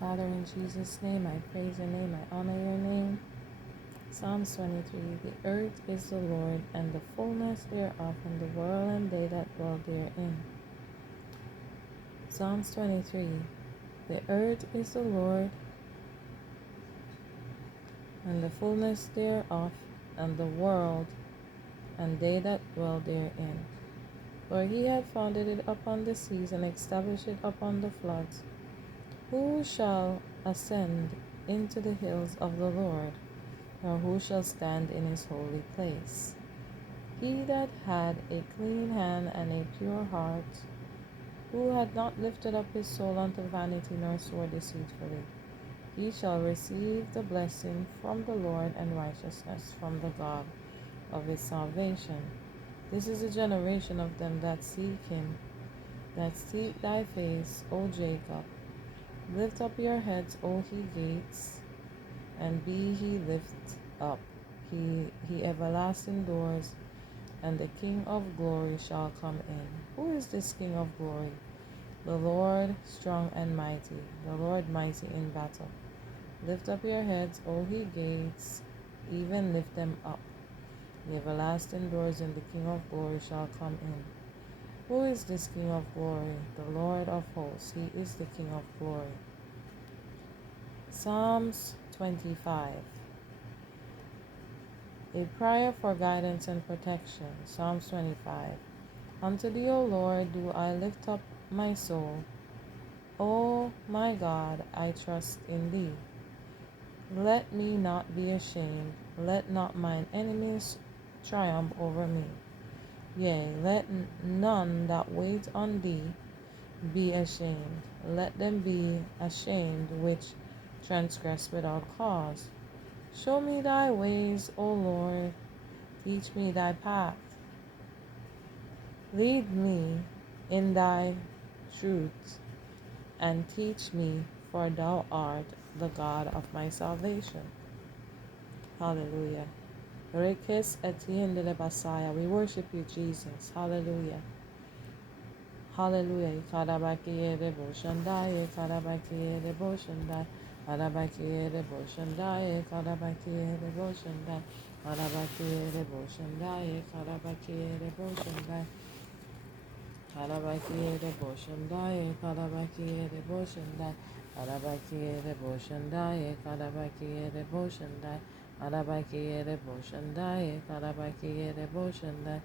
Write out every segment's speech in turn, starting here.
Father, in Jesus' name, I praise your name, I honor your name. Psalms 23. The earth is the Lord, and the fullness thereof, and the world and they that dwell therein. Psalms 23. The earth is the Lord, and the fullness thereof, and the world, and they that dwell therein. For he hath founded it upon the seas, and established it upon the floods. Who shall ascend into the hills of the Lord, or who shall stand in his holy place? He that had a clean hand and a pure heart, who had not lifted up his soul unto vanity, nor swore deceitfully, he shall receive the blessing from the Lord, and righteousness from the God of his salvation. This is the generation of them that seek him, that seek thy face, O Jacob. Lift up your heads, O ye gates, and be ye lift up, he everlasting doors, and the King of glory shall come in. Who is this King of glory? The Lord strong and mighty, the Lord mighty in battle. Lift up your heads, O ye gates, even lift them up. The everlasting doors, and the King of glory shall come in. Who is this King of glory? The Lord of hosts. He is the King of glory. Psalms 25. A prayer for guidance and protection. Psalms 25. Unto thee, O Lord, do I lift up my soul. O my God, I trust in thee. Let me not be ashamed. Let not mine enemies triumph over me. Yea, let none that wait on thee be ashamed. Let them be ashamed which transgress without cause. Show me thy ways, O Lord. Teach me thy path. Lead me in thy truth, and teach me, for thou art the God of my salvation. Hallelujah. Rekes etiende le basaya. We worship you, Jesus. Hallelujah. Hallelujah. Karabakiye de boshandai, karabakiye de boshandai, karabakiye de boshandai, karabakiye de boshandai, karabakiye de boshandai, karabakiye de boshandai, karabakiye de boshandai, karabakiye de boshandai, karabakiye de boshandai, karabakiye de boshandai, karabakiye de boshandai, karabakiye de boshandai.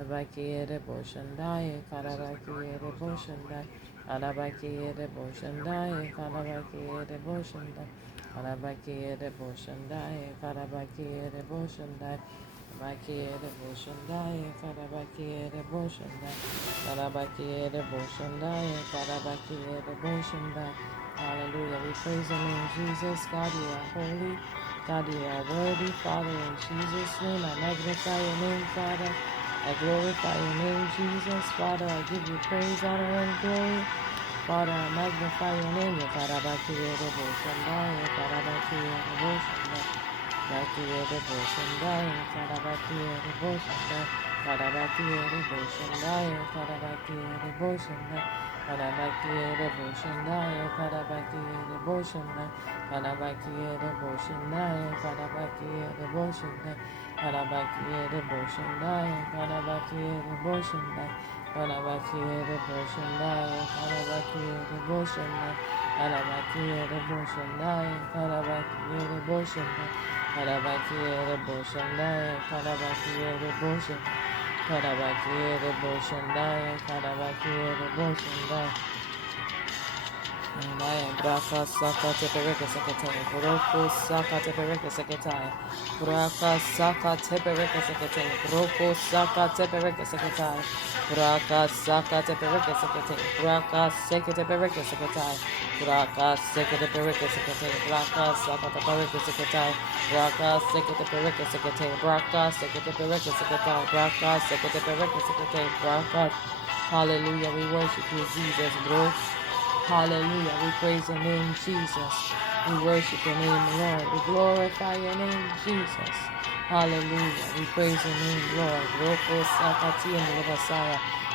Karabakiere Boshandai, Karabakiere Boshandai, Karabakiere Boshandai, Karabakiere Boshandai, Karabakiere Boshandai, Karabakiere Boshandai, Karabakiere Boshandai, Karabakiere Boshandai, Karabakiere Boshandai, Karabakiere Boshandai. Hallelujah. We praise your name, Jesus. God, you are holy. God, you are worthy. Father, in Jesus' name, I magnify your name, Father. I glorify your name, Jesus. Father, I give you praise, honor, and glory. Father, I magnify your name. Karabakiere Boshandai, Karabakiere Boshandai, Karabakiere Boshandai, Karabakiere Boshandai, Karabakiere Boshandai, Karabakiere Boshandai, Karabakiere Boshandai, Karabakiere Boshandai, Karabakiere Boshandai, Karabakiere Boshandai, Karabakiere Boshandai, Karabakiere Boshandai, Karabakiere Boshandai, Karabakiere Boshandai, Karabakiere Boshandai, Karabakiere Boshandai, Karabakiere Boshandai, Karabakiere Boshandai, Karabakiere Boshandai, Karabakiere Boshandai. Braka saka tepereke seketaya. Broko saka tepereke seketaya. Braka saka tepereke seketaya. Broko saka tepereke seketaya. Braka saka tepereke seketaya. Braka seke tepereke seketaya. Braka seke tepereke seketaya. Braka saka tepereke seketaya. Braka seke tepereke seketaya. Braka seke tepereke seketaya. Braka seke tepereke seketaya. Braka. Hallelujah. We worship you, Jesus, bro. Hallelujah. We praise your name, Jesus. We worship your name, Lord. We glorify your name, Jesus. Hallelujah. We praise your name, Lord. Roko sakati and the Messiah.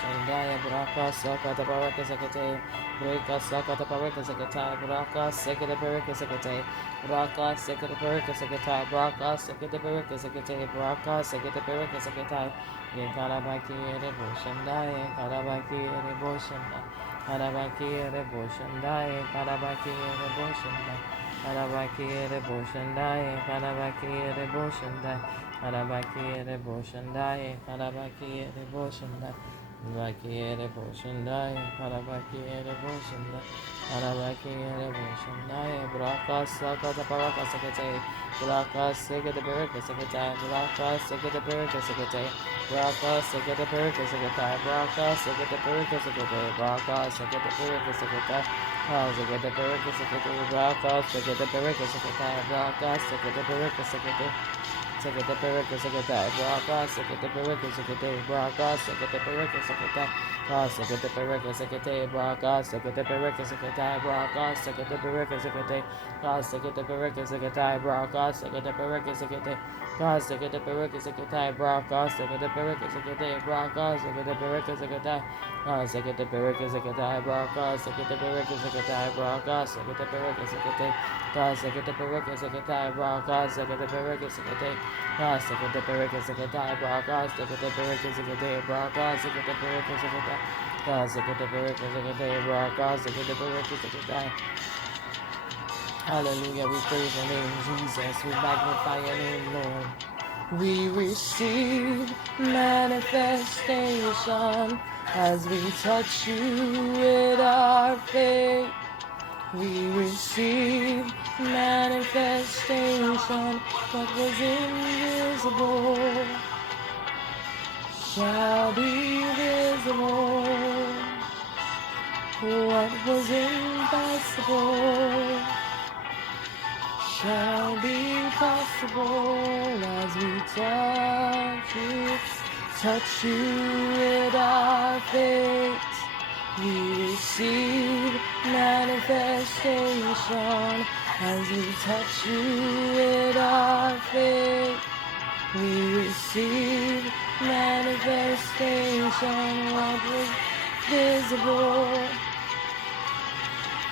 Shandaya Braka Sakata Baraka Sakate Breka Sakata Baraka Sakata Braka Sekata Baraka Sakate Braka Sekata Baraka Sakata Braka Sekata Baraka Sakate Braka Sekata Baraka Sakata Yakarabaki Rebo Shandaya Karabaki Rebo Shanda Karabaki Rebo Shandaya Karabaki Rebo Shanda Karabaki Rebo Shandaya Karabaki Rebo Shanda Karabaki Rebo Shandaya Karabaki Rebo Shanda Karabaki Rebo Shandaya Karabaki Rebo Shanda Karabaki Rebo Shandaya Braka Sakata Baraka Sakate Braka Sekata Baraka Sakata Braka Sekata Baraka Sakate Braka Sekata Baraka Sakata Braka Sekata Baraka Sakate Braka Sekata Baraka Sakata Sekata Baraka Sakate Braka Sekata Baraka Sakata Braka Sekata Baraka Sakate Sekata Baraka Sakata Braka Sekata Baraka Sakate Braka Sekata Baraka Sakata Sekata Baraka Sakate Braka Sekata Baraka Sakata Braka Sekata Baraka Sakate Sekata Baraka Sakata Braka Sekata Baraka Sakate Sekata Baraka Sakata Braka Sekata Baraka Sakate Braka Sekata Baraka Sakata Sekata Baraka Sakata Braka Sekata Baraka Sakata Braka Sekata Baraka Sakate Sekata Baraka Sakata Braka Sekata Baraka Sakate Sekata Baraka Sakata Braka Sekata Baraka Sakate Braka Sekata Baraka Sakata Sekata Baraka Sakate Braka Sekata Baraka Sakata. Hallelujah, we praise your name, Jesus. We magnify your name, Lord. We receive manifestation as we touch you with our faith. We receive manifestation. What was invisible shall be visible. What was impossible shall be possible as we touch you with our faith. We receive manifestation as we touch you with our faith. We receive manifestation. What was visible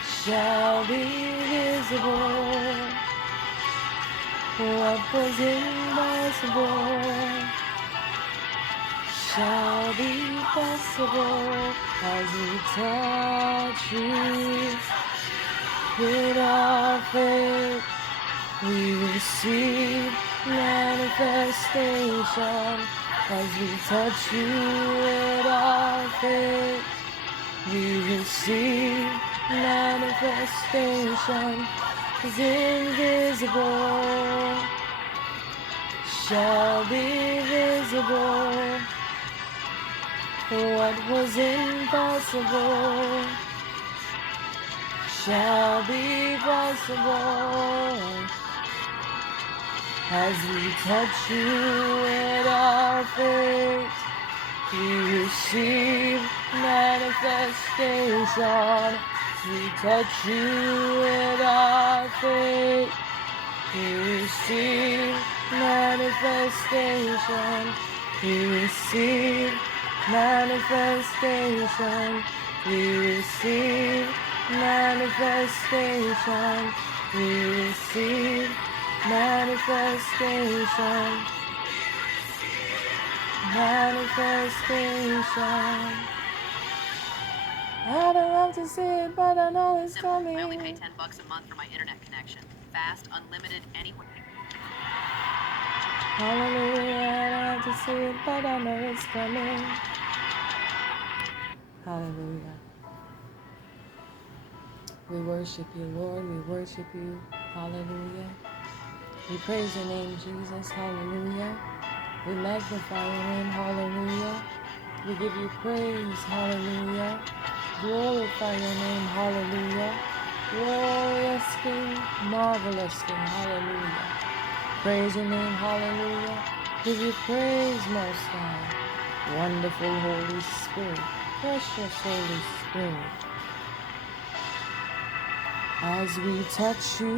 shall be visible. What was impossible shall be possible as we touch you with our faith. We receive manifestation as we touch you with our faith. We receive manifestation is invisible shall be visible. What was impossible shall be possible as we touch you with our faith. We receive manifestation. We touch you with our faith. We receive manifestation. We receive manifestation. We receive manifestation. We receive manifestation. Manifestation. I don't have to see it, but I know it's coming. I only pay $10 a month for my internet connection. Fast, unlimited, anywhere. Hallelujah. I don't have to see it, but I know it's coming. Hallelujah. We worship you, Lord. We worship you. Hallelujah. We praise your name, Jesus. Hallelujah. We magnify your name. Hallelujah. We give you praise. Hallelujah. Glorify your name. Hallelujah. Glorious King, marvelous King. Hallelujah. Praise your name. Hallelujah. Give you praise, Most High. Wonderful Holy Spirit. Precious Holy Spirit. As we touch you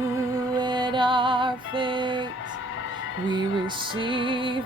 with our faith, we receive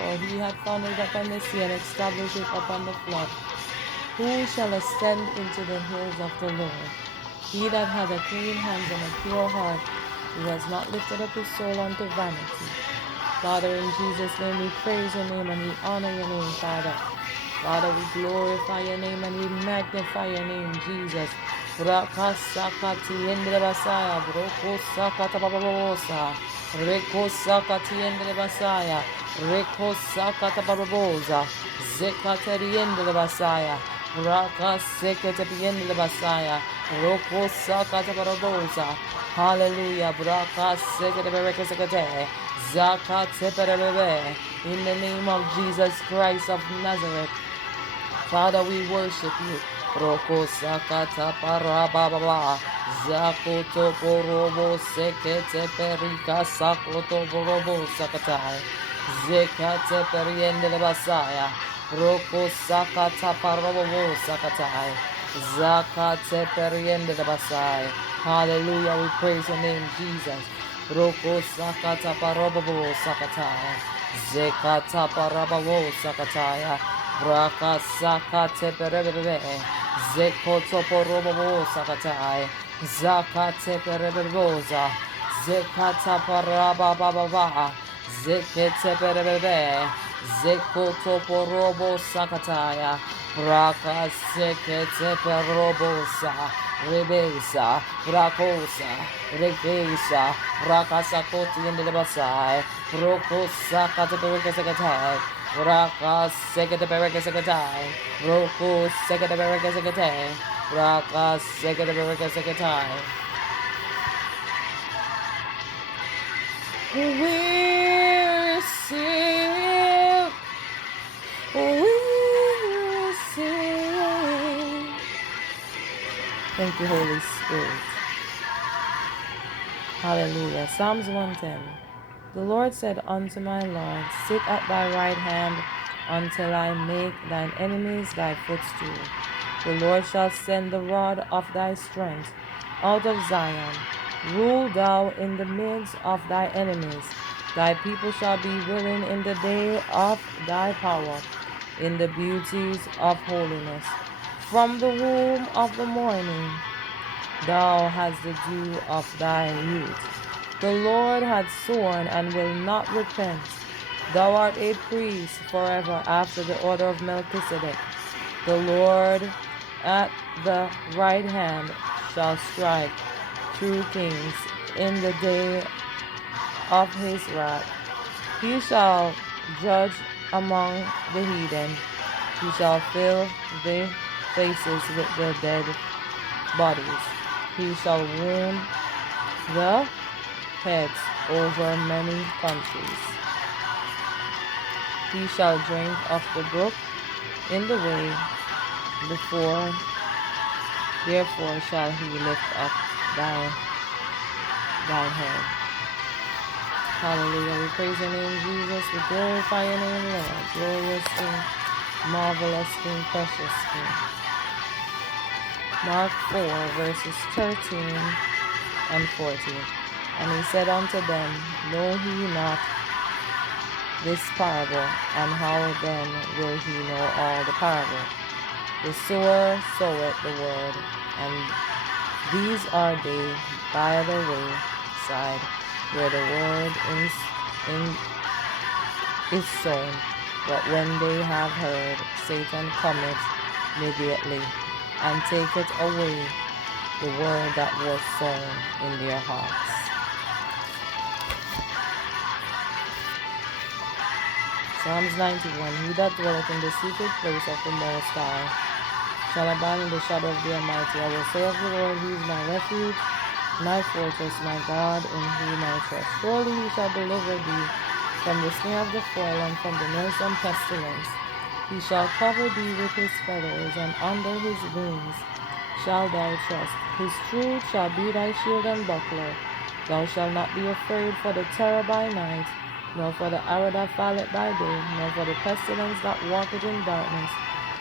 For he hath founded it upon the sea and established it upon the flood. Who shall ascend into the hills of the Lord? He that hath a clean hands and a pure heart, who has not lifted up his soul unto vanity. Father, in Jesus' name we praise your name and we honor your name, Father. Father, we glorify your name and we magnify your name, Jesus. Rakasakati endere basaya, broko sakata bababosa, reko sakati endere basaya, reko sakata bababosa, zekateri endere basaya, rakasekete endere basaya, roko sakata bababosa. Hallelujah, brakasekete berekesekete, zakate berebe. In the name of Jesus Christ of Nazareth. Father, we worship you. Roko sakata parababa. Zakoto porobo sekete perika sakoto porobo sakatai. Zekate periende basaya. Roko sakata parobo sakatai. Zakate periende basai. Hallelujah, we praise your name, Jesus. Roko sakata parobo sakatai. Zekata parababo sakataya. Braka sakate perebebe. Zekoto porobobo sakatai. Zakate perebeboza. Zekata parabababa. Zekete perebebe. Zekoto porobo sakataya. Braka sekete perobosa. Rebesa. Brakosa. Regesa. Braka sakoti in the basai. Broko sakate pereke sakatai. Raka sekete bereke seketai. Roku sekete bereke seketai. Raka sekete bereke seketai. We receive. We receive. Thank you, Holy Spirit. Hallelujah. Psalms 110. The Lord said unto my Lord, sit at thy right hand until I make thine enemies thy footstool. The Lord shall send the rod of thy strength out of Zion. Rule thou in the midst of thy enemies. Thy people shall be willing in the day of thy power, in the beauties of holiness. From the womb of the morning thou hast the dew of thy youth. The Lord hath sworn and will not repent. Thou art a priest forever after the order of Melchizedek. The Lord at the right hand shall strike true kings in the day of his wrath. He shall judge among the heathen. He shall fill the places with the dead bodies. He shall wound the heads over many countries. He shall drink of the brook in the way before, therefore shall he lift up thy head. Hallelujah. We praise your name, Jesus. We glorify your name, Lord. Glorious King, marvelous King, precious King. Mark 4, verses 13 and 14. And he said unto them, know ye not this parable? And how then will he know all the parable? The sower soweth the word, and these are they by the wayside, where the word is sown. But when they have heard, Satan cometh immediately, and taketh away the word that was sown in their hearts. Psalms 91. He that dwelleth in the secret place of the Most High shall abide in the shadow of the Almighty. I will say of the Lord, he is my refuge, my fortress, my God, in whom I trust. Surely he shall deliver thee from the snare of the foil and from the noisome pestilence. He shall cover thee with his feathers, and under his wings shalt thou trust. His truth shall be thy shield and buckler. Thou shalt not be afraid for the terror by night, nor for the arrow that flieth by day, nor for the pestilence that walketh in darkness,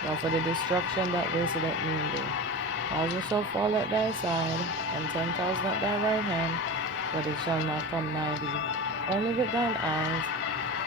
nor for the destruction that wasteth at noonday. 1,000 shall fall at thy side, and 10,000 at thy right hand, but it shall not come nigh thee. Only with thine eyes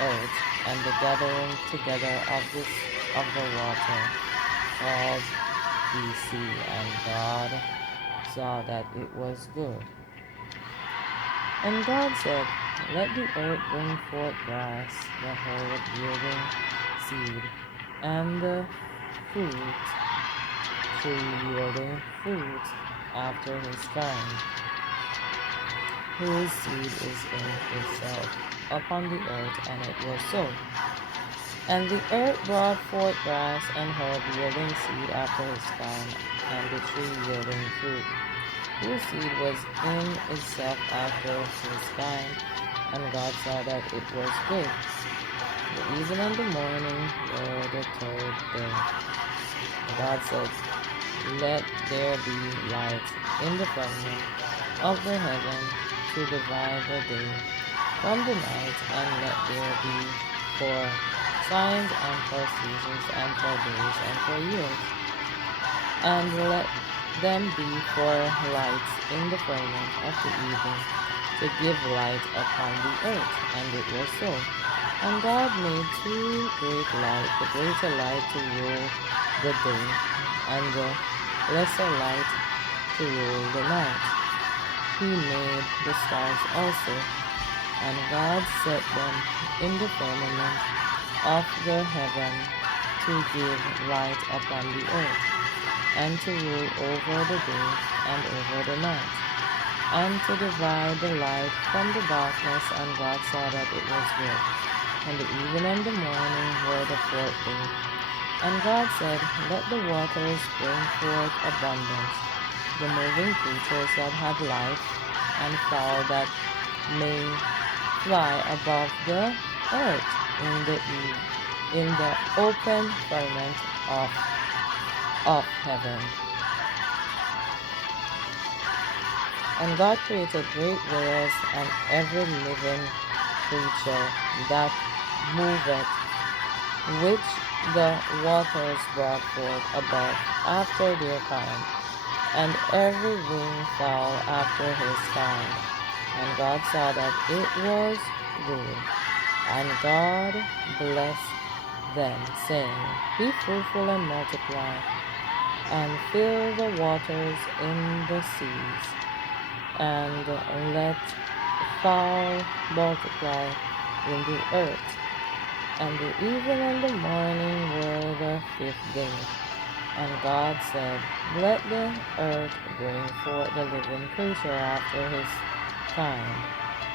earth, and the gathering together of the water called the sea. And God saw that it was good. And God said, let the earth bring forth grass, the herb yielding seed, and the fruit tree yielding fruit after his kind, whose seed is in itself upon the earth. And it was so. And the earth brought forth grass and herb yielding seed after his kind, and the tree yielding fruit, whose seed was in itself after his kind. And God saw that it was good. The even and the morning were the third day. And God said, let there be light in the firmament of the heaven to divide the day from the night, and let there be for signs and for seasons and for days and for years, and let them be for lights in the firmament of the evening to give light upon the earth. And it was so. And God made two great lights, the greater light to rule the day, and the lesser light to rule the night. He made the stars also, and God set them in the firmament of the heaven to give light upon the earth, and to rule over the day and over the night, and to divide the light from the darkness. And God saw that it was good. And the even and the morning were the fourth day. And God said, let the waters bring forth abundance, the moving creatures that have life, and fowl that may fly above the earth in the open firmament of heaven. And God created great whales and every living creature that moveth, which the waters brought forth above after their kind, and every winged fowl after his kind. And God saw that it was good. And God blessed them, saying, be fruitful and multiply, and fill the waters in the seas, and let fowl multiply in the earth. And the even and the morning were the fifth day. And God said, let the earth bring forth the living creature after his kind,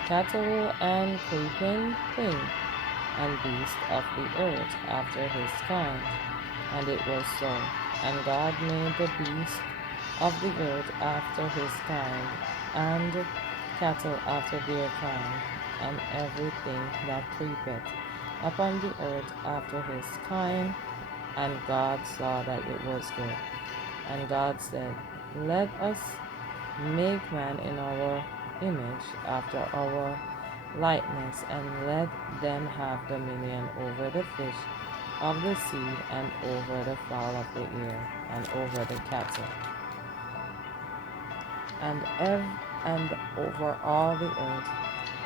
cattle and creeping thing, and beast of the earth after his kind. And it was so. And God made the beast of the earth after his kind, and cattle after their kind, and everything that creepeth upon the earth after his kind. And God saw that it was good. And God said, let us make man in our image, after our likeness, and let them have dominion over the fish of the sea, and over the fowl of the air, and over the cattle, and over all the earth,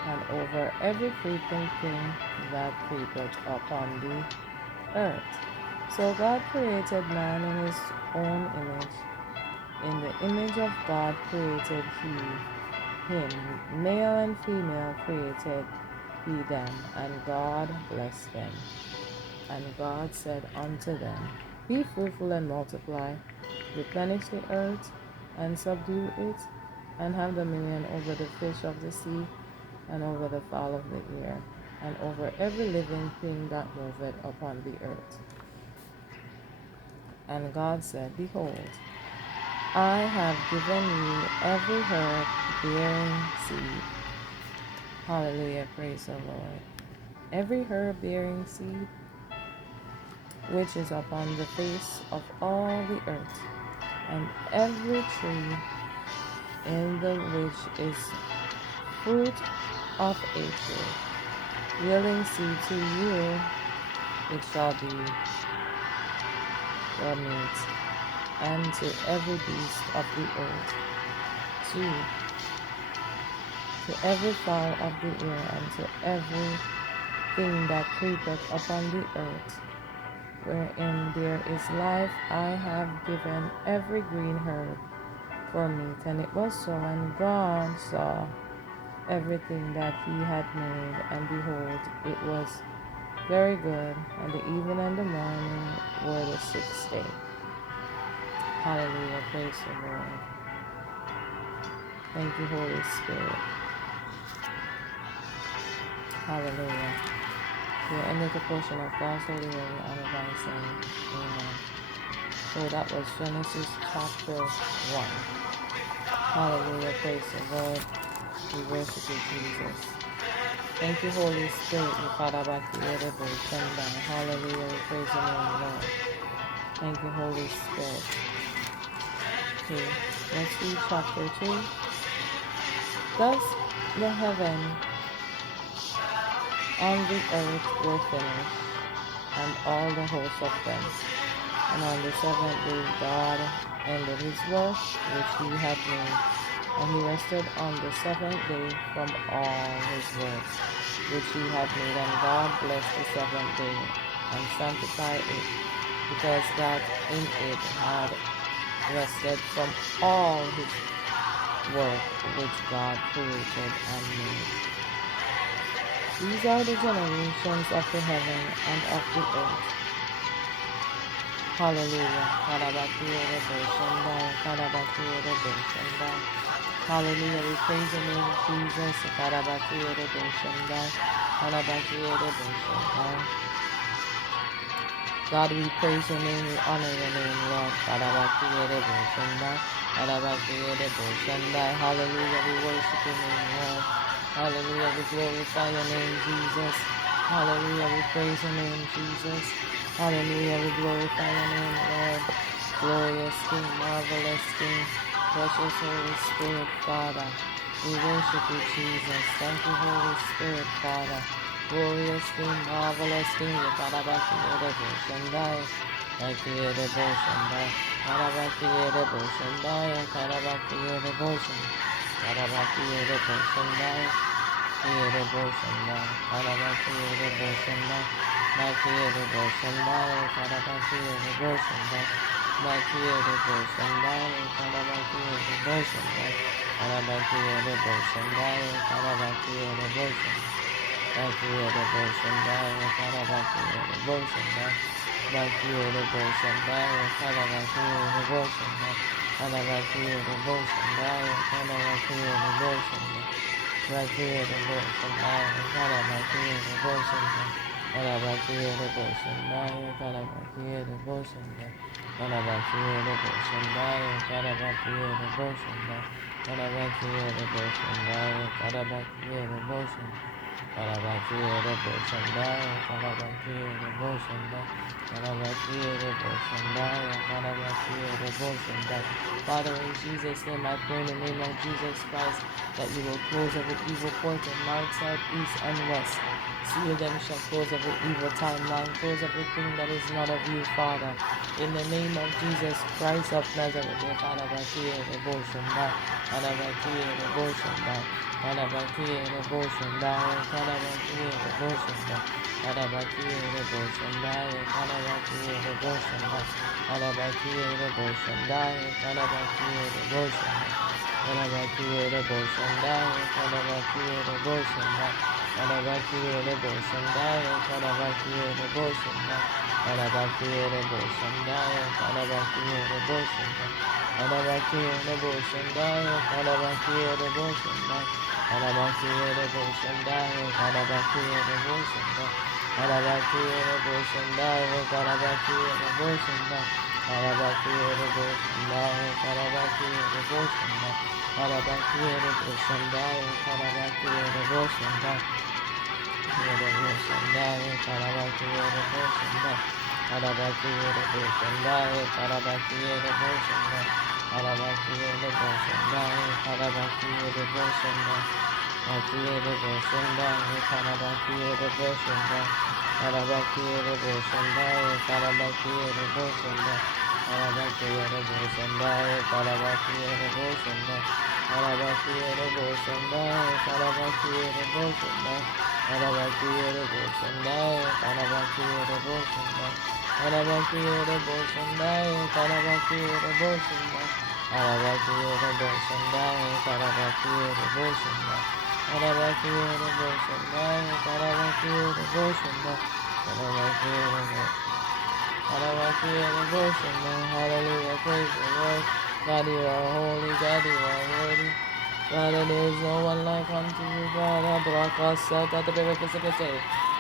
and over every creeping thing that creepeth upon the earth. So God created man in his own image. In the image of God created he him. Male and female created he them. And God blessed them. And God said unto them, be fruitful and multiply, replenish the earth, and subdue it, and have dominion over the fish of the sea, and over the fowl of the air, and over every living thing that moveth upon the earth. And God said, behold, I have given you every herb bearing seed. Hallelujah, praise the Lord. Every herb bearing seed which is upon the face of all the earth, and every tree in the which is fruit of a tree, yielding seed to you, it shall be your meat, and to every beast of the earth, to every fowl of the air, and to every thing that creepeth upon the earth, wherein there is life, I have given every green herb for meat. And it was so, and God saw everything that he had made, and behold, it was very good. And the evening and the morning were the sixth day. Hallelujah. Praise the Lord. Thank you, Holy Spirit. Hallelujah. We are ended the portion of God's holy word. We honor by saying amen. So that was Genesis chapter 1. Hallelujah. Praise the Lord. We worship you, Jesus. Thank you, Holy Spirit. Hallelujah. We praise your name, Lord. Thank you, Holy Spirit. Okay, let's read chapter 2. Thus the heaven and the earth were finished, and all the hosts of them. And on the seventh day God ended his work which he had made, and he rested on the seventh day from all his works which he had made. And God blessed the seventh day and sanctified it, because that in it had rested from all his work which God created and made. These are the generations of the heaven and of the earth. Hallelujah. Hallelujah. We praise your name, Jesus. God, we praise your name, we honor your name, Lord. Hallelujah, we worship your name, Lord. Hallelujah, we glorify your name, Jesus. Hallelujah, we praise your name, Jesus. Hallelujah, we glorify your name, Lord. Glorious King, marvelous King, precious Holy Spirit, Father. We worship you, Jesus. Thank you, Holy Spirit, Father. Glorious King, marvelous King, Karabaki Father, in Jesus' name, I pray in the name of Jesus Christ that you will close every evil portal, north, south, east, and west. Seal them shall close every evil timeline, close everything that is not of you, Father. In the name of Jesus Christ of Nazareth, Arabakiyarabosandaya, Karabakiyarabosandaya, Arabakiyarabosandaya, Karabakiyarabosandaya, Arabakiyarabosandaya, Karabakiyarabosandaya, Arabakiyarabosandaya, Karabakiyarabosandaya, Arabakiyarabosandaya, Karabakiyarabosandaya, Arabakiyarabosandaya, Karabakiyarabosandaya, Arabakiyarabosandaya. Hallelujah, praise the Lord. God, you are holy, God, you are worthy. Father, there is no one like unto you, Father. Brakasa, the Berekasakate.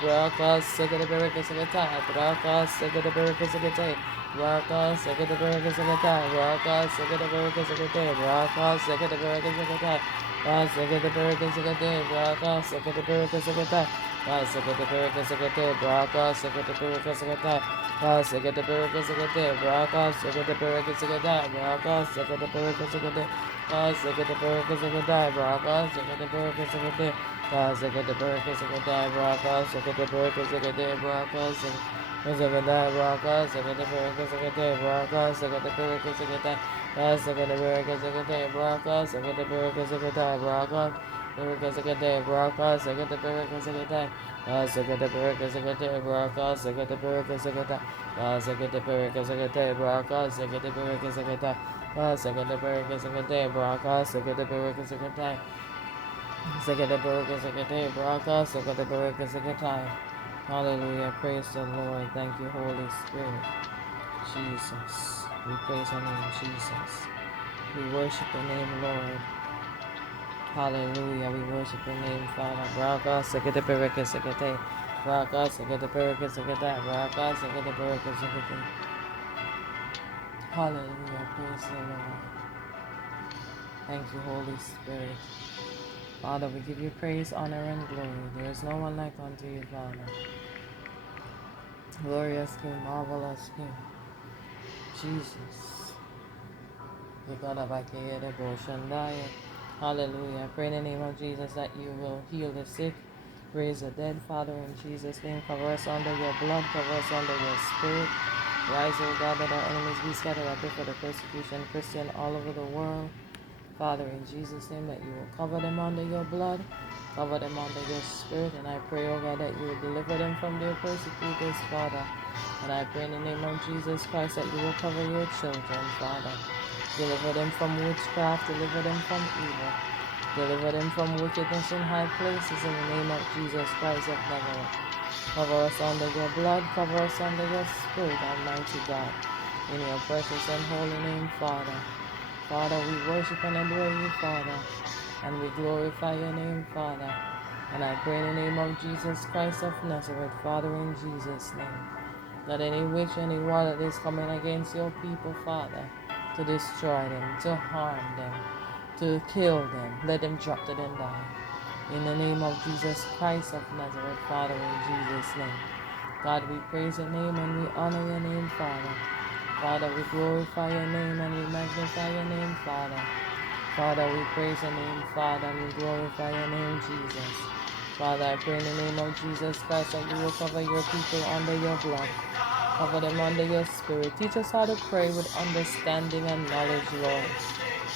Brakasa, the Berekasakata. Brakasa, the Berekasakate. Brakasa, the Berekasakata. Brakasa, the Berekasakate. Brakasa, the Berekasakata. Brakasa, the Berekasakate. Brakasa, the Berekasakata. Brakasa, the Berekasakate. Brakasa, the Berekasakata. Brakasa, the Berekasakate. Brakasa, the Berekasakata. Brakasa, the Berekasakate. God, second the burger, second die, bro. God, second the burger, second day. God, second the burger, second die, bro. God, second the burger, second day, bro. God, second die, bro. God, second the burger, second day, bro. God, second the burger, second die. God, second the burger, second day, bro. God, second the burger, second die, bro. God, burger, second day, bro. God, second the burger, second die. God, second the burger, second day, bro. God, second the burger, second die. God, second the burger, second day, bro. God, second the burger, second die. Second the burger, second day, Baraka, second the burger, second time. Second the burger, second day, Baraka, second the burger, second time. Hallelujah, praise the Lord. Thank you, Holy Spirit. Jesus. We praise your name, Jesus. We worship your name, Lord. Hallelujah, we worship your name, Father. Baraka, second the burger, second day. Baraka, second the burger, second day. Baraka, second the burger, second day. Hallelujah, praise the Lord. Thank you, Holy Spirit. Father, we give you praise, honor, and glory. There is no one like unto you, Father. Glorious King, marvelous King, Jesus. Hallelujah. I pray in the name of Jesus that you will heal the sick, raise the dead, Father, in Jesus' name. Cover us under your blood, cover us under your spirit. Rise, O God, that our enemies be scattered. I pray for the persecution Christian all over the world. Father, in Jesus' name, that you will cover them under your blood, cover them under your spirit, and I pray, oh God, that you will deliver them from their persecutors, Father. And I pray in the name of Jesus Christ that you will cover your children, Father. Deliver them from witchcraft, deliver them from evil, deliver them from wickedness in high places in the name of Jesus Christ of Nazareth. Cover us under your blood, cover us under your spirit, Almighty God. In your precious and holy name, Father. Father, we worship and adore you, Father, and we glorify your name, Father. And I pray in the name of Jesus Christ of Nazareth, Father, in Jesus' name, that any witch, any warlock that is coming against your people, Father, to destroy them, to harm them, to kill them, let them drop dead and die. In the name of Jesus Christ of Nazareth, Father, in Jesus' name. God, we praise your name and we honor your name, Father. Father, we glorify your name and we magnify your name, Father. Father, we praise your name, Father, and we glorify your name, Jesus. Father, I pray in the name of Jesus Christ that you will cover your people under your blood. Cover them under your spirit. Teach us how to pray with understanding and knowledge, Lord.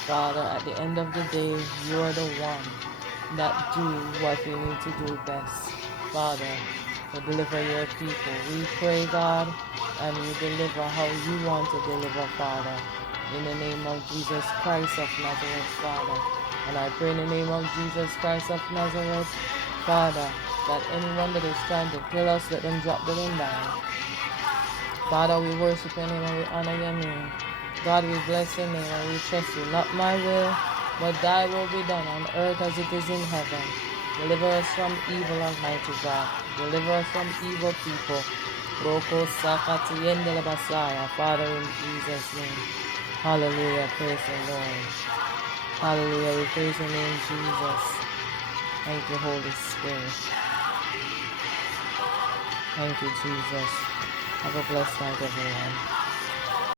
Father, at the end of the day, you are the one that do what we need to do best. Father, to deliver your people. We pray, God, and you deliver how you want to deliver, Father. In the name of Jesus Christ of Nazareth, Father. And I pray in the name of Jesus Christ of Nazareth, Father, that anyone that is trying to kill us, let them drop dead and die. Father, we worship your name and we honor your name. God, we bless your name and we trust you. Not my will, but thy will be done on earth as it is in heaven. Deliver us from evil, Almighty God. Deliver us from evil people. Roko sakati endele basaya. Father, in Jesus' name. Hallelujah. Praise the Lord. Hallelujah. We praise your name, Jesus. Thank you, Holy Spirit. Thank you, Jesus. Have a blessed night, everyone.